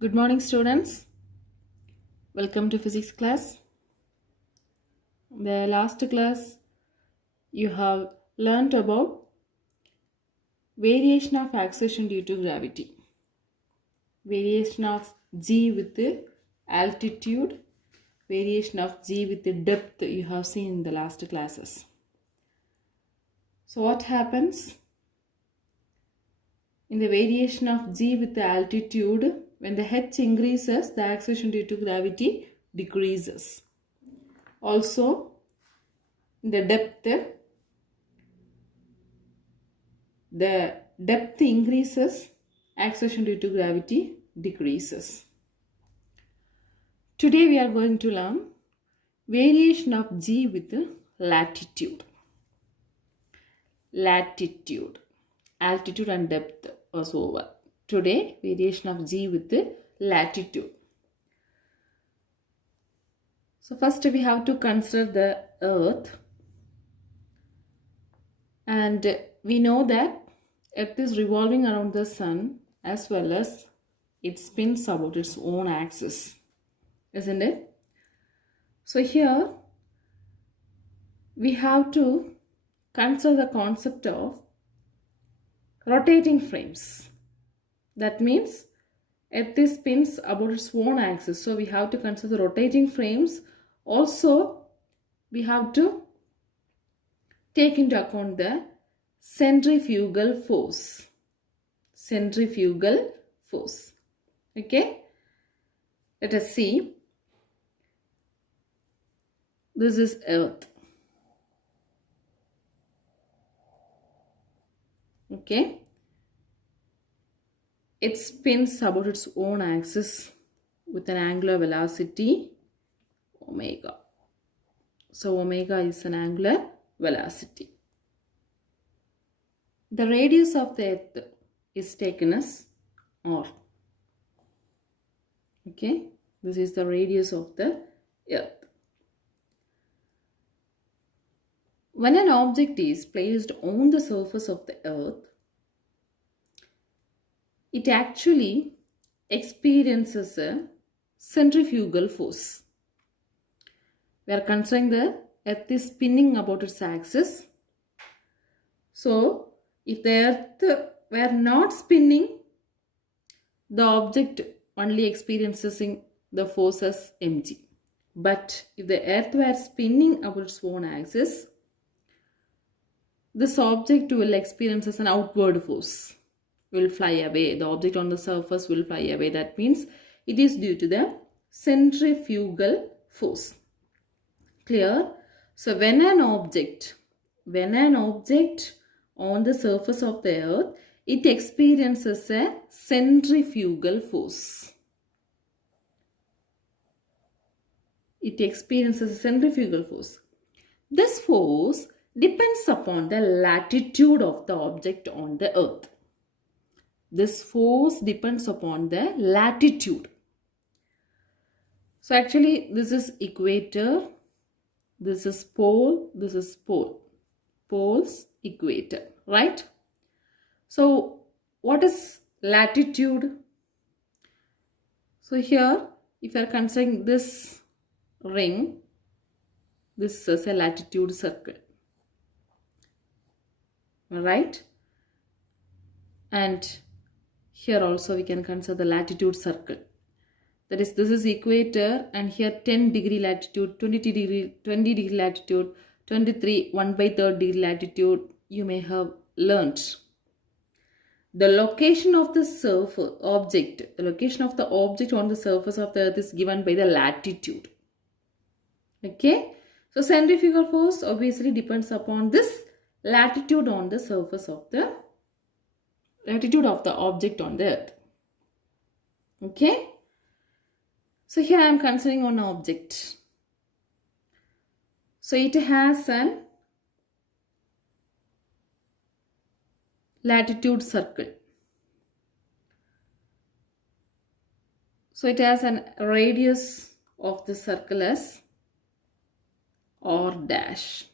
Good morning, students. Welcome to physics class. The last class you have learnt about variation of acceleration due to gravity, variation of g with the altitude, variation of g with the depth you have seen in the last classes. So what happens in the variation of g with the altitude? When the h increases, the acceleration due to gravity decreases. Also, the depth increases, acceleration due to gravity decreases. Today we are going to learn variation of g with latitude. Latitude, altitude and depth was over. Today variation of g with latitude. So first we have to consider the earth, and we know that Earth is revolving around the sun as well as it spins about its own axis, isn't it? So here we have to consider the concept of rotating frames. That means Earth spins about its own axis. So we have to consider the rotating frames. Also, we have to take into account the centrifugal force. Centrifugal force. Okay. Let us see. This is Earth. Okay. It spins about its own axis with an angular velocity omega. So omega is an angular velocity. The radius of the Earth is taken as r. Okay, this is the radius of the Earth. When an object is placed on the surface of the Earth, it actually experiences a centrifugal force. We are considering the Earth is spinning about its axis. So, if the Earth were not spinning, the object only experiences the force as mg. But if the Earth were spinning about its own axis, this object will experience as an outward force, will fly away. The object on the surface will fly away. That means it is due to the centrifugal force. Clear? So when an object on the surface of the Earth, it experiences a centrifugal force. It experiences a centrifugal force. This force depends upon the latitude of the object on the Earth. This force depends upon the latitude. So actually this is equator, this is pole, this is pole. Poles, equator, right? So what is latitude? So here, if you are considering this ring, this is a latitude circle, right? And here also we can consider the latitude circle. That is, this is equator, and here 10 degree latitude, 20 degree latitude, 23 1/3 degree latitude. You may have learnt. The location of the object, the location of the object on the surface of the Earth is given by the latitude. Okay, so centrifugal force obviously depends upon this latitude on the surface of the object on the Earth. Okay, so here I am considering one object. So it has an latitude circle. So it has an radius of the circle as r dash.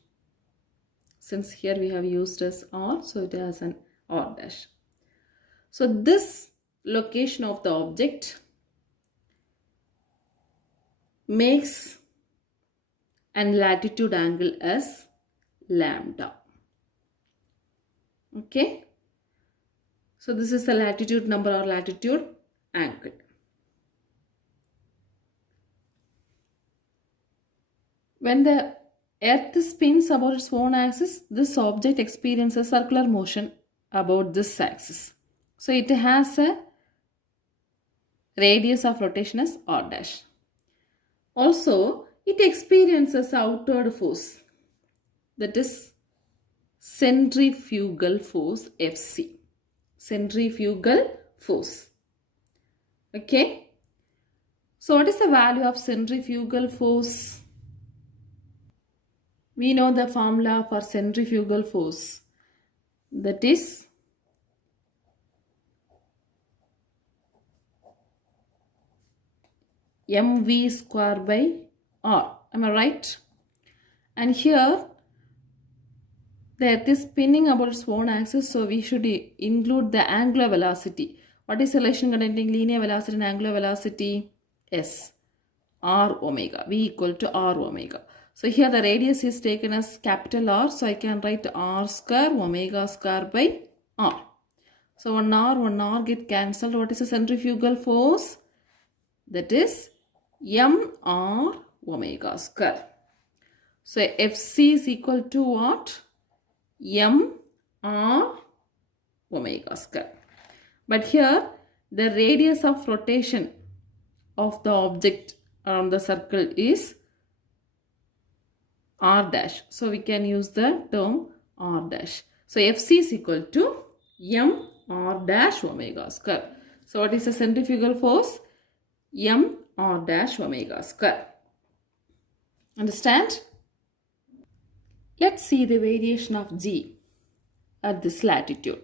Since here we have used as r, so it has an r dash. So this location of the object makes an latitude angle as lambda. Okay. So this is the latitude number or latitude angle. When the Earth spins about its own axis, this object experiences circular motion about this axis. So it has a radius of rotation as r dash. Also, it experiences outward force, that is centrifugal force Fc. Centrifugal force. Okay. So what is the value of centrifugal force? We know the formula for centrifugal force, that is mv square by r. Am I right? And here the Earth is spinning about its own axis, so we should include the angular velocity. What is the relation connecting linear velocity and angular velocity? S, r omega, v equal to r omega. So here the radius is taken as capital R, so I can write r square omega square by r. So one r get cancelled. What is the centrifugal force? That is mr omega square. So Fc is equal to what? mr omega square. But here the radius of rotation of the object around the circle is r dash. So we can use the term r dash. So Fc is equal to mr dash omega square. So what is the centrifugal force? mr dash omega square. Understand? Let's see the variation of g at this latitude.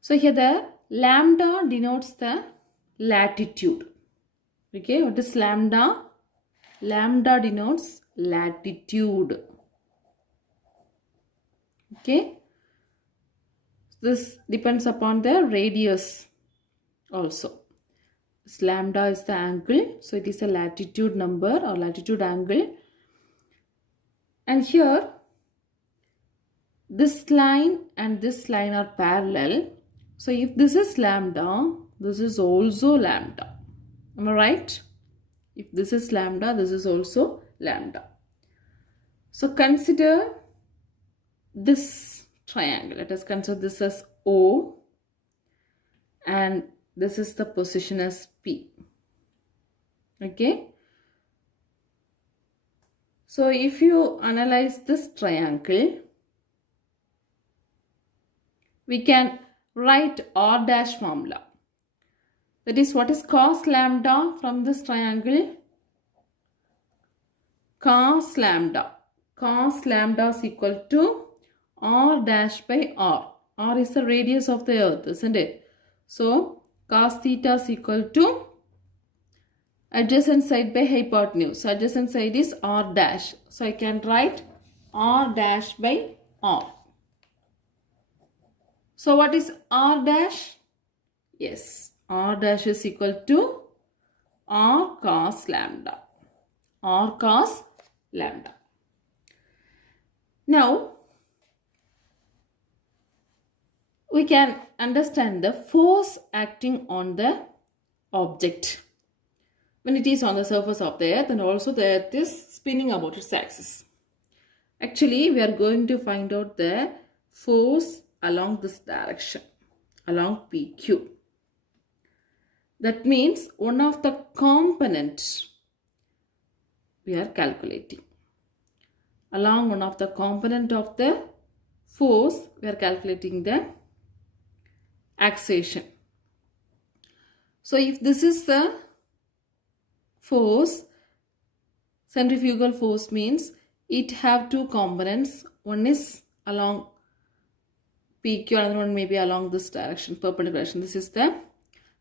So here the lambda denotes the latitude. Okay, what is lambda? Lambda denotes latitude. Okay, this depends upon the radius also. This lambda is the angle, so it is a latitude number or latitude angle. And here this line and this line are parallel. So if this is lambda, this is also lambda. Am I right? If this is lambda, this is also lambda. So consider this triangle. Let us consider this as O and this is the position as P. Okay. So if you analyze this triangle, we can write R dash formula. That is, what is cos lambda from this triangle? Cos lambda. Cos lambda is equal to R dash by R. R is the radius of the earth, isn't it? So cos theta is equal to adjacent side by hypotenuse. So adjacent side is R dash. So I can write R dash by R. So what is R dash? Yes, R dash is equal to R cos lambda. R cos lambda. Now, we can understand the force acting on the object when it is on the surface of the earth, and also the earth is spinning about its axis. Actually, we are going to find out the force along this direction, along PQ. That means one of the components we are calculating. Along one of the component of the force, we are calculating the acceleration. So if this is the force, centrifugal force means it have two components. One is along PQ, another one may be along this direction, perpendicular direction. This is the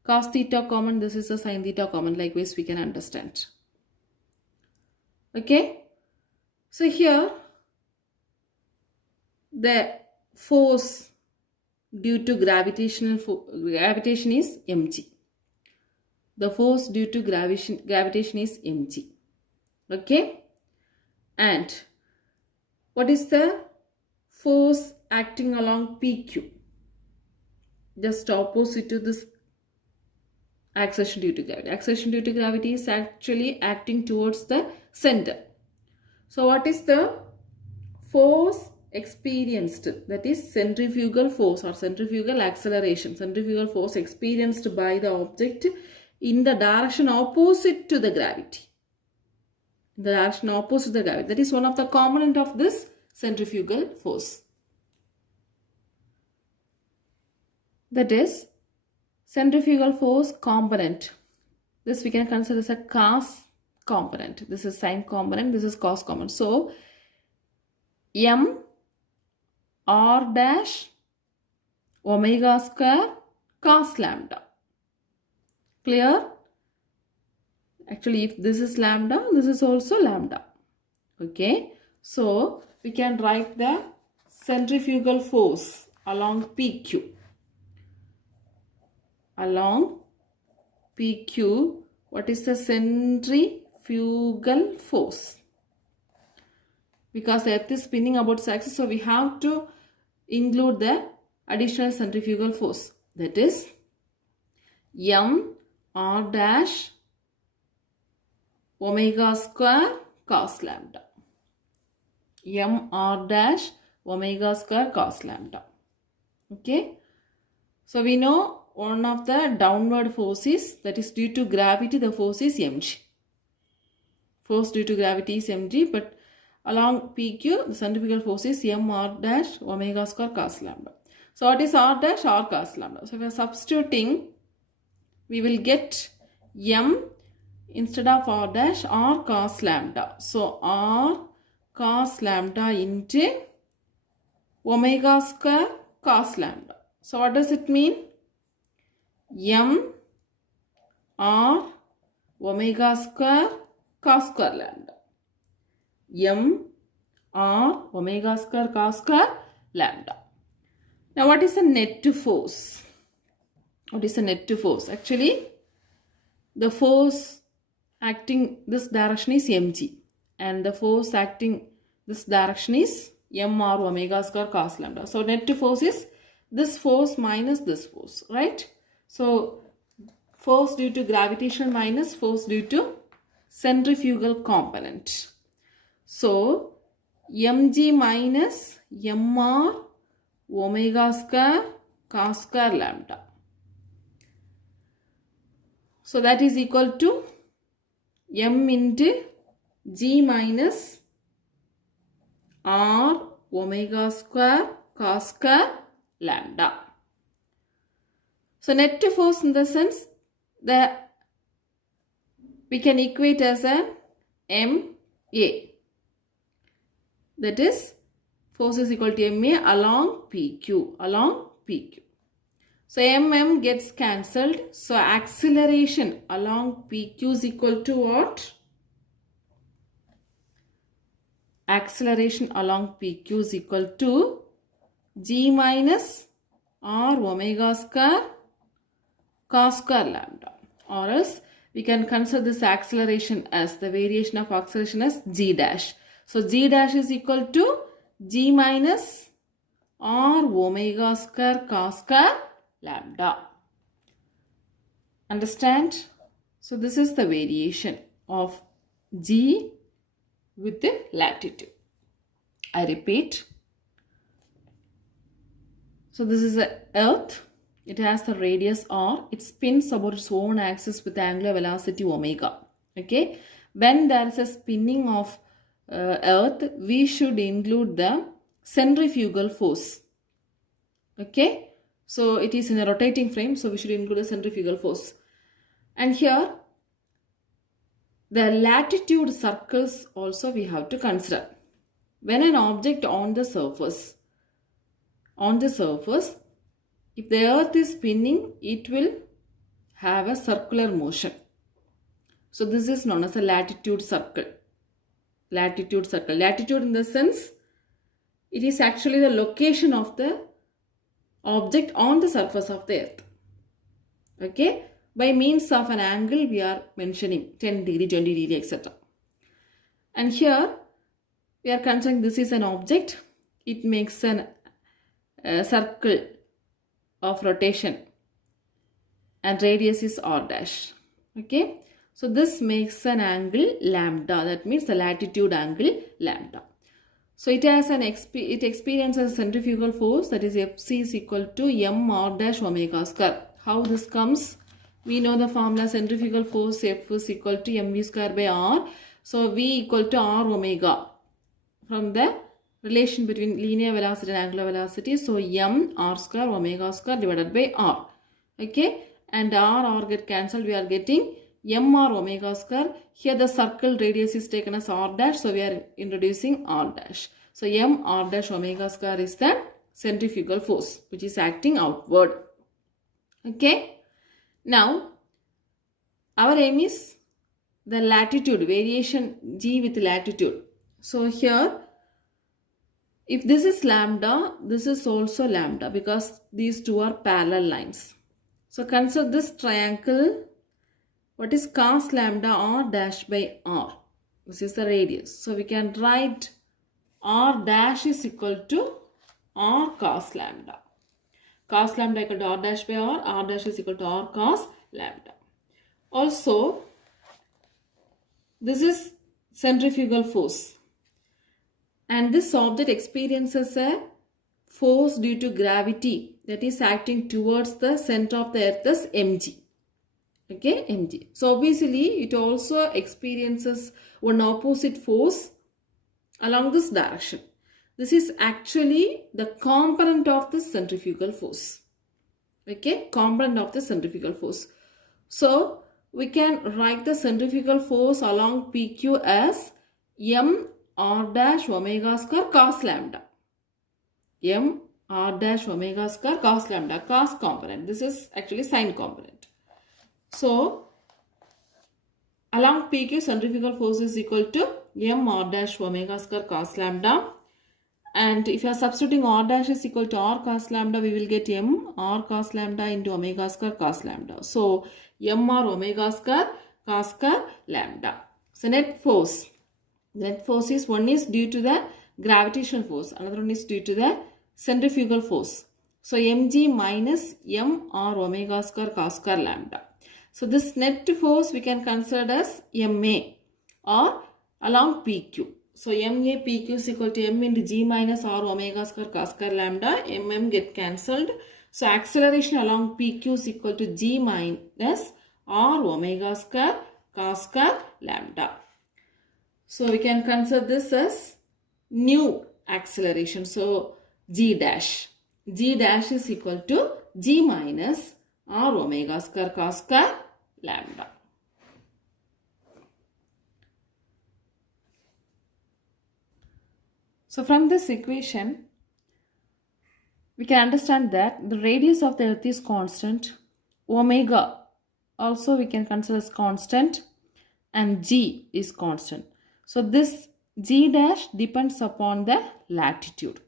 cos theta common, this is the sin theta common. Likewise, we can understand. Okay. So here, the force due to gravitation is mg. the force due to gravitation is mg. Okay, and what is the force acting along PQ? Just opposite to this acceleration due to gravity. Acceleration due to gravity is actually acting towards the center. So what is the force experienced, that is centrifugal force or centrifugal acceleration, centrifugal force experienced by the object in the direction opposite to the gravity. The direction opposite to the gravity. That is one of the component of this centrifugal force. That is centrifugal force component. This we can consider as a cos component. This is sine component. This is cos component. So m r dash omega square cos lambda. Clear? Actually, if this is lambda, this is also lambda. Okay. So we can write the centrifugal force along PQ. Along PQ, what is the centrifugal force? Because the earth is spinning about its axis, so we have to include the additional centrifugal force. That is m r dash omega square cos lambda. M r dash omega square cos lambda. Okay. So we know one of the downward forces, that is due to gravity, the force is mg. Force due to gravity is mg, but along PQ, the centrifugal force is m r dash omega square cos lambda. So what is r dash? R cos lambda. So if we are substituting, we will get m instead of r dash, r cos lambda. So r cos lambda into omega square cos lambda. So what does it mean? M r omega square cos square lambda. M r omega square cos square lambda. Now what is the net force? What is the net force? Actually, the force acting this direction is mg, and the force acting this direction is m r omega square cos lambda. So net force is this force minus this force, right? So force due to gravitation minus force due to centrifugal component. So mg minus mr omega square cos square lambda. So that is equal to m into g minus r omega square cos square lambda. So net force in the sense that we can equate as an MA. That is force is equal to MA along PQ. Along PQ. So MM gets cancelled. So acceleration along PQ is equal to what? Acceleration along PQ is equal to G minus R omega square cos square lambda, or else we can consider this acceleration as the variation of acceleration as g dash. So g dash is equal to g minus r omega square cos square lambda. Understand? So this is the variation of g with the latitude. I repeat. So this is the earth. It has the radius r. It spins about its own axis with the angular velocity omega. Okay. When there is a spinning of earth, we should include the centrifugal force. Okay. So it is in a rotating frame. So we should include the centrifugal force. And here, the latitude circles also we have to consider. When an object on the surface, if the earth is spinning, it will have a circular motion. So this is known as a latitude circle. Latitude circle. Latitude in the sense, it is actually the location of the object on the surface of the earth. Okay. by means of an angle we are mentioning 10 degree, 20 degree, etc. And here we are considering this is an object. It makes a circle of rotation and radius is r dash. Okay, so this makes an angle lambda, that means the latitude angle lambda. So it has it experiences centrifugal force, that is Fc is equal to m r dash omega square. How this comes? We know the formula, centrifugal force F is equal to mv square by r. So v equal to r omega from the relation between linear velocity and angular velocity. So m r square omega square divided by r. Okay, and r get cancelled. We are getting m r omega square. Here the circle radius is taken as r dash, so we are introducing r dash. So m r dash omega square is the centrifugal force which is acting outward. Okay, now our aim is the latitude, variation g with latitude. So here, if this is lambda, this is also lambda because these two are parallel lines. So consider this triangle. What is cos lambda r dash by r? This is the radius. So we can write r dash is equal to r cos lambda. Cos lambda equal to r dash by r dash is equal to r cos lambda. Also, this is centrifugal force. And this object experiences a force due to gravity that is acting towards the center of the earth as mg. Okay, mg. So obviously it also experiences one opposite force along this direction. This is actually the component of the centrifugal force. Okay, component of the centrifugal force. So we can write the centrifugal force along PQ as m r dash omega square cos lambda. M r dash omega square cos lambda, cos component. This is actually sine component. So along PQ, centrifugal force is equal to m r dash omega square cos lambda. And if you are substituting r dash is equal to r cos lambda, we will get m r cos lambda into omega square cos lambda. So m r omega square cos square lambda. So net force. Net force is, one is due to the gravitational force, another one is due to the centrifugal force. So mg minus m r omega square cos square lambda. So this net force we can consider as ma or along PQ. So ma PQ is equal to m into g minus r omega square cos square lambda. Get cancelled. So acceleration along PQ is equal to g minus r omega square cos square lambda. So we can consider this as new acceleration. So g dash. G dash is equal to g minus r omega square cos square lambda. So from this equation, we can understand that the radius of the earth is constant. Omega also we can consider as constant and g is constant. So this g dash depends upon the latitude.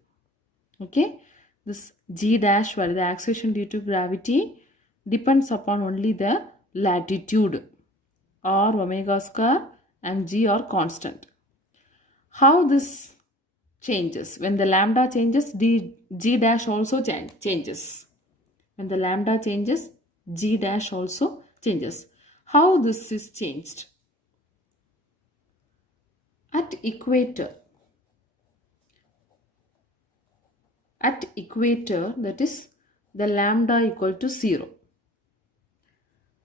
Okay, this g dash, where the acceleration due to gravity, depends upon only the latitude. R omega square and g are constant. How this changes? When the lambda changes, g dash also changes. When the lambda changes, g dash also changes. How this is changed? At equator, that is the lambda equal to 0.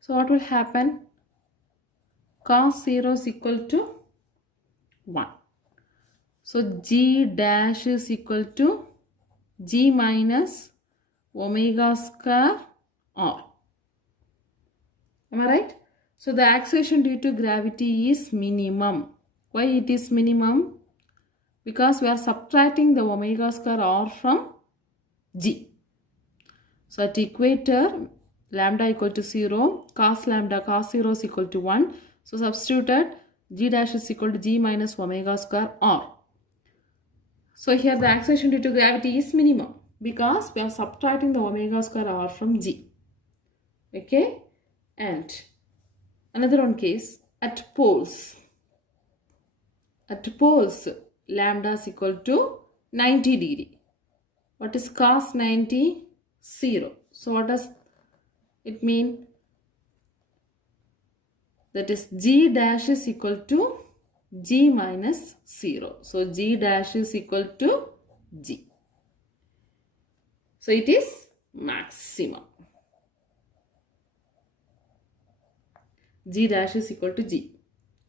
So what will happen? Cos 0 is equal to 1. So g dash is equal to g minus omega square r. Am I right? So the acceleration due to gravity is minimum. Why it is minimum? Because we are subtracting the omega square r from g. So at equator, lambda equal to 0, cos lambda, cos 0 is equal to 1. So substituted, g dash is equal to g minus omega square r. So here the acceleration due to gravity is minimum because we are subtracting the omega square r from g. Okay. And another one case, at poles. At poles, lambda is equal to 90 degree. What is cos 90? 0. So what does it mean? That is g dash is equal to g minus 0. So g dash is equal to g. So it is maximum. G dash is equal to g.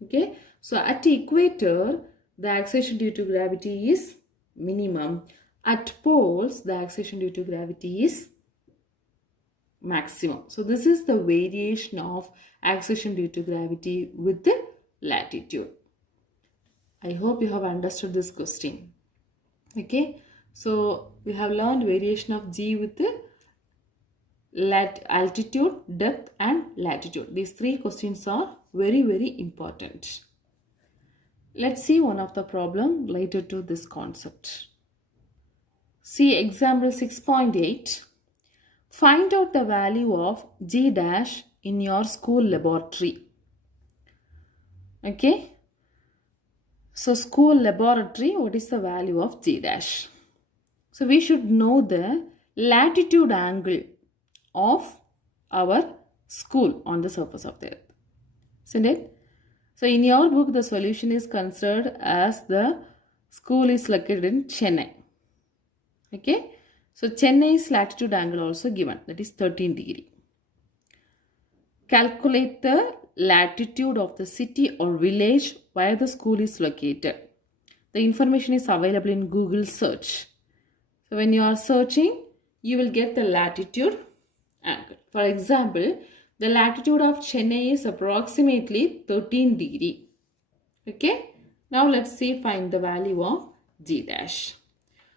Okay. So at equator, the acceleration due to gravity is minimum. At poles, the acceleration due to gravity is maximum. So this is the variation of acceleration due to gravity with the latitude. I hope you have understood this question. Okay. So we have learned variation of g with the altitude, depth and latitude. These three questions are very, very important. Let's see one of the problem related to this concept. See example 6.8. Find out the value of g dash in your school laboratory. Okay. So school laboratory, what is the value of g dash? So we should know the latitude angle of our school on the surface of the earth. Isn't it? So in your book, the solution is considered as the school is located in Chennai. Okay. So Chennai's latitude angle also given, that is 13 degree. Calculate the latitude of the city or village where the school is located. The information is available in Google search. So when you are searching, you will get the latitude angle. For example, the latitude of Chennai is approximately 13 degree. Okay. Now let's see, find the value of g dash.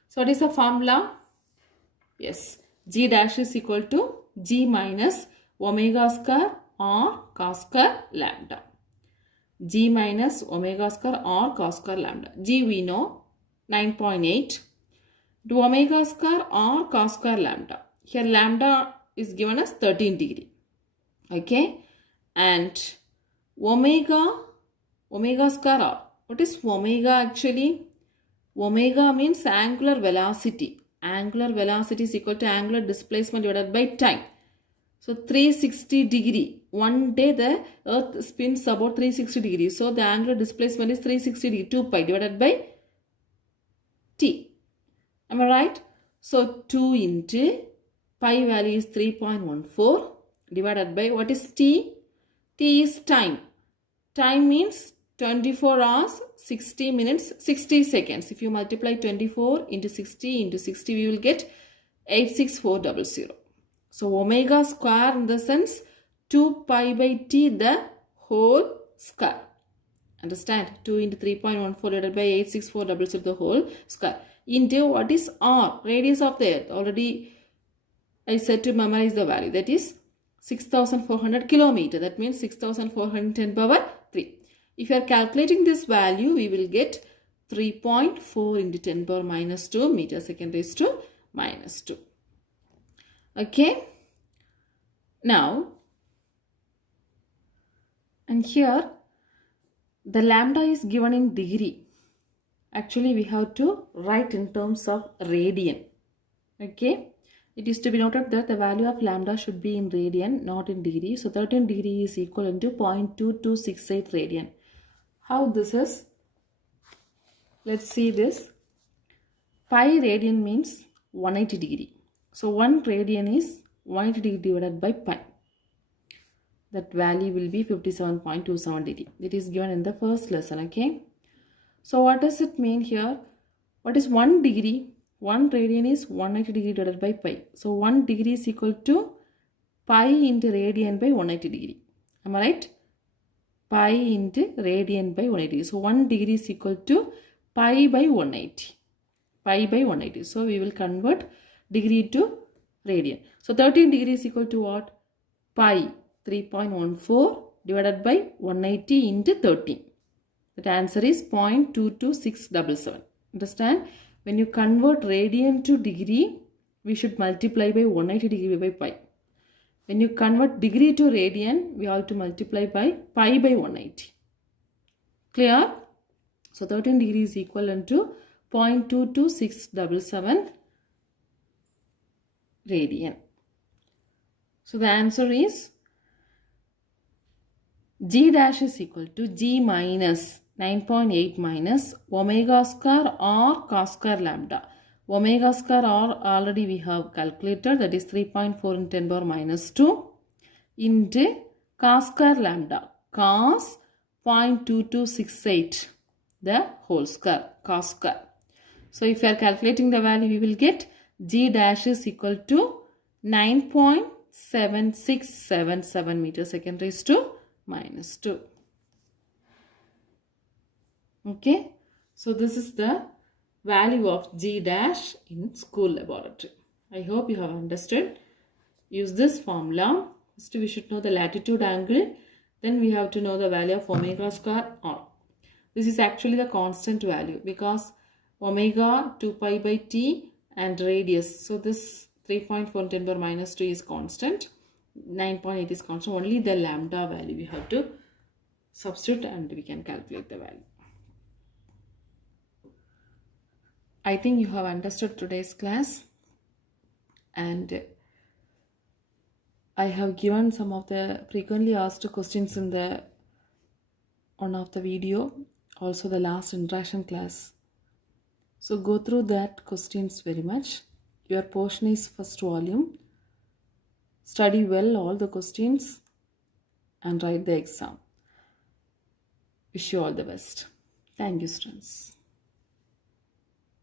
So what is the formula? Yes, g dash is equal to g minus omega square or cos square lambda. G minus omega square or cos square lambda. G we know 9.8. To omega square or cos square lambda. Here lambda is given as 13 degree. Okay. And omega square r. What is omega actually? Omega means angular velocity. Angular velocity is equal to angular displacement divided by time. So 360 degree. One day the earth spins about 360 degrees. So the angular displacement is 360 degree. 2 pi divided by t. Am I right? So 2 into pi value is 3.14 divided by what is t? T is time. Time means 24 hours, 60 minutes, 60 seconds. If you multiply 24 into 60, we will get 86400. So omega square in the sense 2 pi by t the whole square. Understand? 2 into 3.14 divided by 86400 the whole square. Into what is r? Radius of the earth. Already I said to memorize the value. That is 6400 kilometer. That means 6410 power 3. If you are calculating this value, we will get 3.4 into 10 power minus 2 meter second raised to minus 2. Okay. Now, and here the lambda is given in degree. Actually, we have to write in terms of radian. Okay. It is to be noted that the value of lambda should be in radian, not in degree. So 13 degree is equal to 0.2268 radian. How this is? Let's see this. Pi radian means 180 degree. So 1 radian is 180 degree divided by pi. That value will be 57.27 degree. It is given in the first lesson. Okay. So what does it mean here? What is 1 degree? 1 radian is 180 degree divided by pi. So 1 degree is equal to pi into radian by 180 degree. Am I right? Pi into radian by 180. So 1 degree is equal to pi by 180. Pi by 180. So we will convert degree to radian. So 13 degree is equal to what? Pi 3.14 divided by 180 into 13. That answer is 0.22677. Understand? When you convert radian to degree, we should multiply by 180 degree by pi. When you convert degree to radian, we have to multiply by pi by 180. Clear? So 13 degrees is equivalent to 0.22677 radian. So the answer is G dash is equal to G minus 9.8 minus omega square or cos square lambda. Omega square or already we have calculated, that is 3.4 in 10 power minus 2 into cos square lambda, cos 0.2268 the whole square, cos square. So if you are calculating the value, we will get G dash is equal to 9.7677 meter second raised to minus 2. Okay, so this is the value of G dash in school laboratory. I hope you have understood. Use this formula. First we should know the latitude angle, then we have to know the value of omega square r. This is actually the constant value because omega 2 pi by t and radius. So this 3.4 10 power minus 2 is constant. 9.8 is constant. Only the lambda value we have to substitute and we can calculate the value. I think you have understood today's class, and I have given some of the frequently asked questions in the one of the video, also the last interaction class. So go through that questions very much. Your portion is first volume. Study well all the questions and write the exam. Wish you all the best. Thank you, students.